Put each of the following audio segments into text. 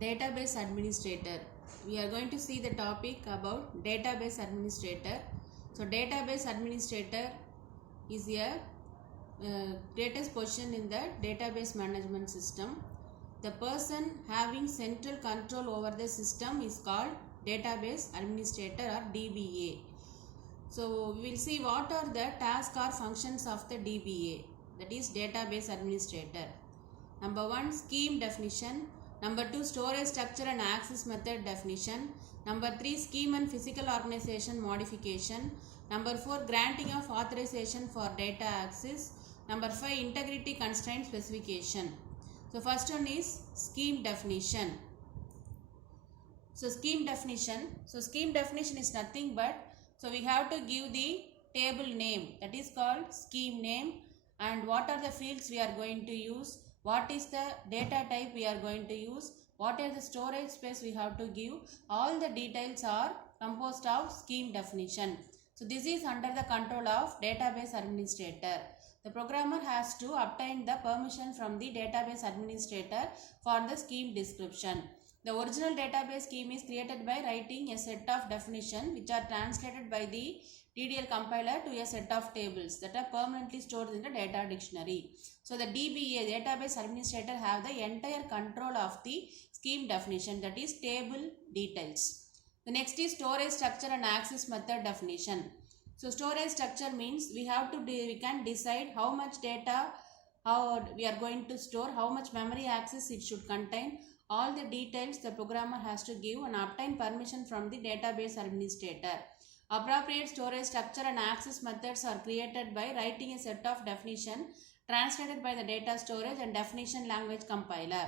Database administrator. We are going to see the topic about database administrator. So database administrator is a greatest position in the database management system. The person having central control over the system is called database administrator or DBA. So we will see what are the tasks or functions of the DBA, that is database administrator. Number 1, scheme definition. Number 2, storage structure and access method definition. Number 3, scheme and physical organization modification. Number 4, granting of authorization for data access. Number 5, integrity constraint specification. So first one is scheme definition. So scheme definition is nothing but, so we have to give the table name, that is called scheme name, and what are the fields we are going to use, what is the data type we are going to use, what is the storage space we have to give. All the details are composed of scheme definition. So this is under the control of database administrator. The programmer has to obtain the permission from the database administrator for the scheme description. The original database scheme is created by writing a set of definitions which are translated by the DDL compiler to a set of tables that are permanently stored in the data dictionary. So the DBA, database administrator, have the entire control of the scheme definition, that is table details. The next is storage structure and access method definition. So storage structure means we can decide how much data we are going to store, how much memory access it should contain. All the details the programmer has to give and obtain permission from the database administrator. Appropriate storage structure and access methods are created by writing a set of definition translated by the data storage and definition language compiler.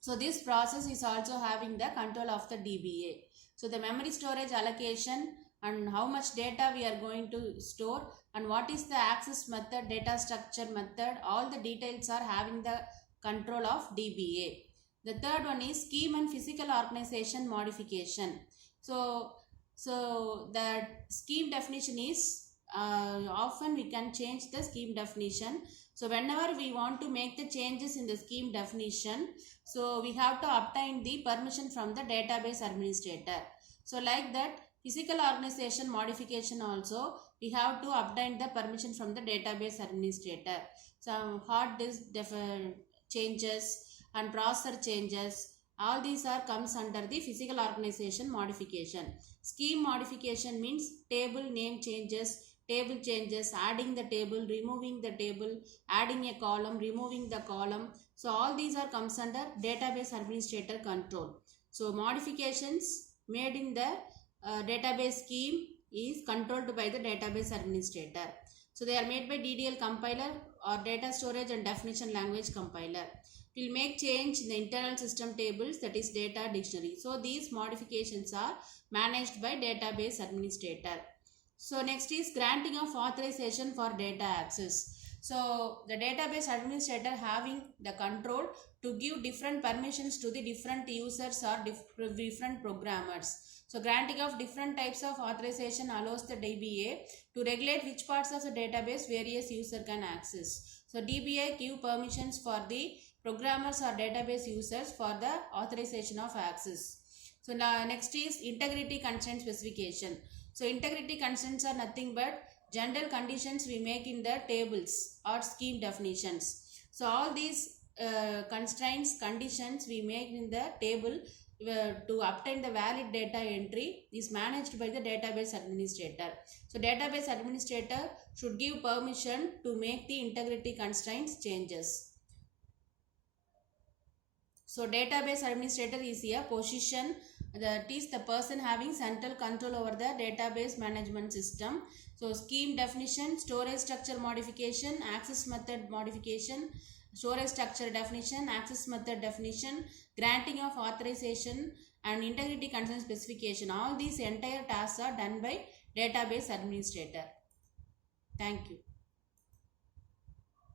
So this process is also having the control of the DBA. So the memory storage allocation and how much data we are going to store and what is the access method, data structure method, all the details are having the control of DBA. The third one is scheme and physical organization modification. So the scheme definition is often we can change the scheme definition. So whenever we want to make the changes in the scheme definition, so we have to obtain the permission from the database administrator. So like that, physical organization modification also we have to obtain the permission from the database administrator. Some hard disk changes and processor changes, all these comes under the physical organization modification. Scheme modification means table name changes, table changes, adding the table, removing the table, adding a column, removing the column. So all these comes under database administrator control. So modifications made in the database scheme is controlled by the database administrator. So they are made by DDL compiler or data storage and definition language compiler. It will make change in the internal system tables, that is data dictionary. So these modifications are managed by database administrator. So next is granting of authorization for data access. So the database administrator having the control to give different permissions to the different users or different programmers. So granting of different types of authorization allows the DBA to regulate which parts of the database various user can access. So DBA give permissions for the programmers or database users for the authorization of access. So now next is integrity constraint specification. So integrity constraints are nothing but general conditions we make in the tables or scheme definitions. So all these constraints, conditions we make in the table to obtain the valid data entry is managed by the database administrator. So database administrator should give permission to make the integrity constraints changes. So database administrator is a position, that is the person having central control over the database management system. So scheme definition, storage structure modification, access method modification, storage structure definition, access method definition, granting of authorization and integrity constraint specification. All these entire tasks are done by database administrator. Thank you.